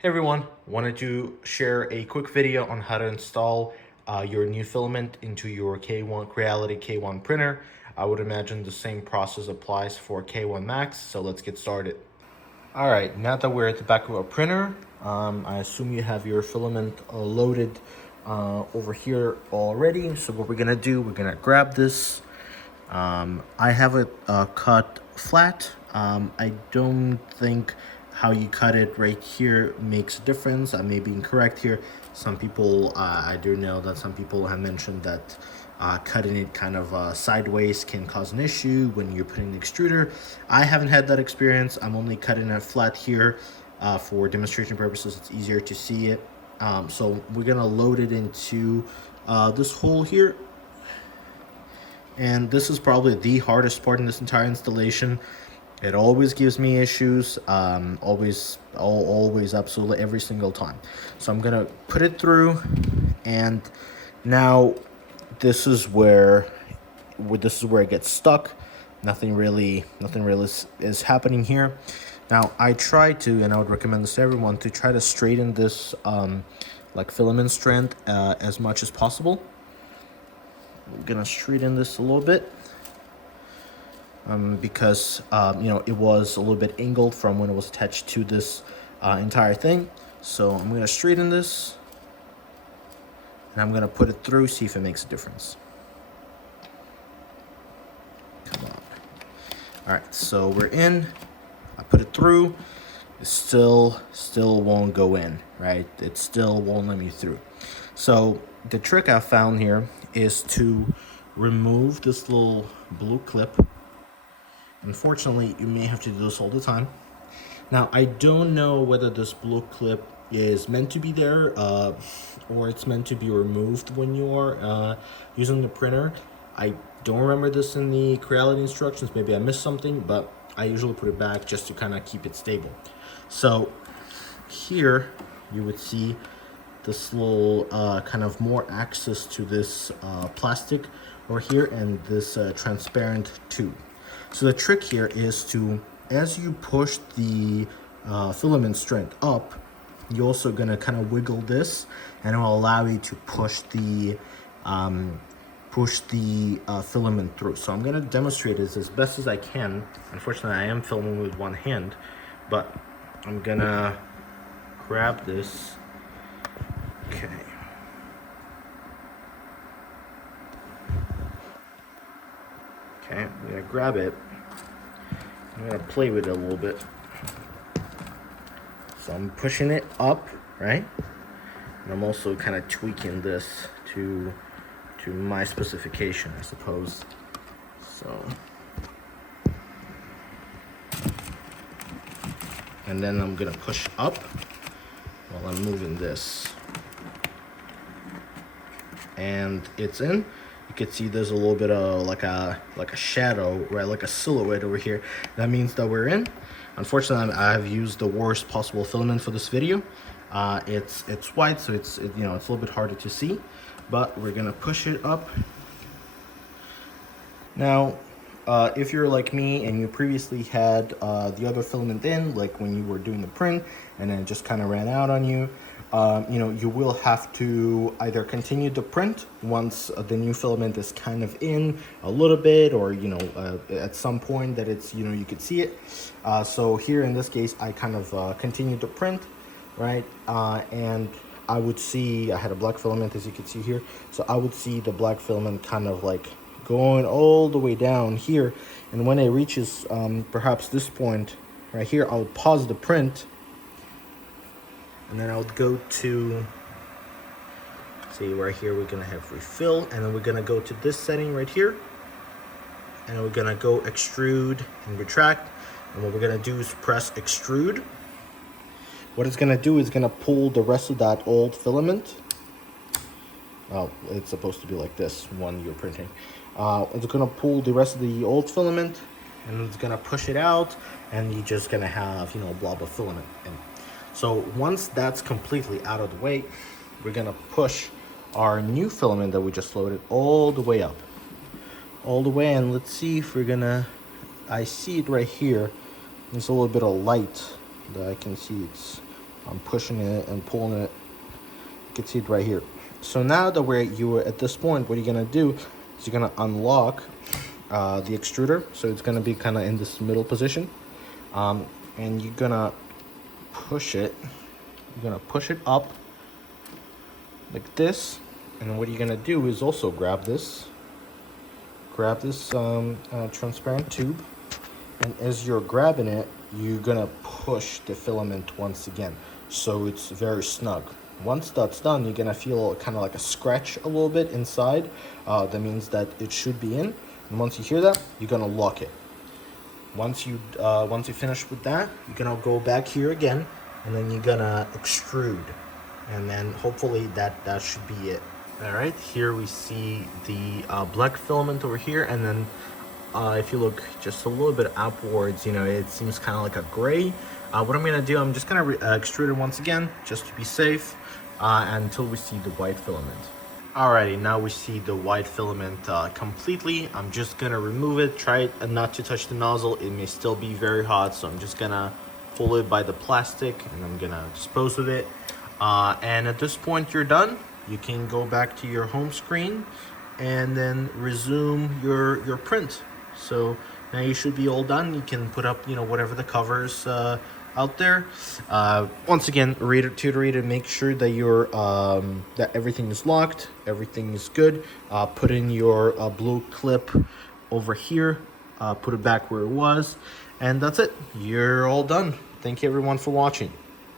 Hey everyone, wanted to share a quick video on how to install your new filament into your K1 Creality K1 printer. I would imagine the same process applies for K1 Max, so let's get started. All right, now that we're at the back of our printer, I assume you have your filament loaded over here already. So what we're gonna do, we're gonna grab this. I have it cut flat. I don't think how you cut it right here makes a difference. I may be incorrect here. Some people, I do know that some people have mentioned that cutting it kind of sideways can cause an issue when you're putting the extruder. I haven't had that experience. I'm only cutting it flat here for demonstration purposes. It's easier to see it. So we're gonna load it into this hole here. And this is probably the hardest part in this entire installation. It always gives me issues, always, absolutely every single time. So I'm gonna put it through, and now this is where it gets stuck. Nothing really is happening here. Now I try to, and I would recommend this to everyone, to try to straighten this like filament strand as much as possible. I'm gonna straighten this a little bit because it was a little bit angled from when it was attached to this entire thing. So I'm gonna straighten this, and I'm gonna put it through, see if it makes a difference. Come on. All right, so we're in. I put it through. It still won't go in, right? It still won't let me through. So the trick I found here is to remove this little blue clip. Unfortunately, you may have to do this all the time. Now, I don't know whether this blue clip is meant to be there or it's meant to be removed when you are using the printer. I don't remember this in the Creality instructions. Maybe I missed something, but I usually put it back just to kind of keep it stable. So here you would see this little kind of more access to this plastic over here and this transparent tube. So the trick here is to, as you push the filament strand up, you're also gonna kind of wiggle this, and it will allow you to push the filament through. So I'm gonna demonstrate this as best as I can. Unfortunately, I am filming with one hand, but I'm gonna grab this. Okay. Okay, I'm gonna grab it. I'm gonna play with it a little bit. So I'm pushing it up, right? And I'm also kind of tweaking this to my specification, I suppose. So, and then I'm gonna push up while I'm moving this. And it's in. You can see there's a little bit of like a shadow, right, like a silhouette over here. That means that we're in. Unfortunately, I've used the worst possible filament for this video. It's white, so it's a little bit harder to see, but we're gonna push it up. Now, if you're like me and you previously had the other filament in, like when you were doing the print, and then it just kind of ran out on you, you will have to either continue the print once the new filament is kind of in a little bit, or at some point that it's you could see it. So here in this case, I kind of continued the print, right? And I would see I had a black filament, as you can see here, so I would see the black filament kind of like going all the way down here, and when it reaches perhaps this point right here, I would pause the print, and then I would go to, see right here, we're gonna have refill, and then we're gonna go to this setting right here, and we're gonna go extrude and retract, and what we're gonna do is press extrude. What it's gonna do is gonna pull the rest of that old filament. Oh, it's supposed to be like this when you're printing. It's gonna pull the rest of the old filament, and it's gonna push it out, and you're just gonna have a blob of filament. And so once that's completely out of the way, we're gonna push our new filament that we just loaded all the way up, and let's see if we're gonna. I see it right here. There's a little bit of light that I can see. It's I'm pushing it and pulling it. You can see it right here. So now that you're at this point, what you're gonna do is you're gonna unlock the extruder. So it's gonna be kind of in this middle position, and you're gonna push it. You're gonna push it up like this, and what you're gonna do is also grab this transparent tube, and as you're grabbing it, you're gonna push the filament once again, so it's very snug. Once that's done, you're gonna feel kind of like a scratch a little bit inside. That means that it should be in. And once you hear that, you're gonna lock it. Once you finish with that, you're gonna go back here again, and then you're gonna extrude, and then hopefully that should be it. All right, here we see the black filament over here, and then if you look just a little bit upwards, you know, it seems kind of like a gray. What I'm gonna do, I'm just gonna extrude it once again, just to be safe, until we see the white filament. Alrighty, now we see the white filament completely. I'm just gonna remove it, try not to touch the nozzle. It may still be very hot, so I'm just gonna pull it by the plastic, and I'm gonna dispose of it. And at this point, you're done. You can go back to your home screen and then resume your print. So now you should be all done. You can put up, you know, whatever the covers out there. Once again, to make sure that that everything is locked, everything is good. Put in your blue clip over here. Put it back where it was, and that's it. You're all done. Thank you everyone for watching.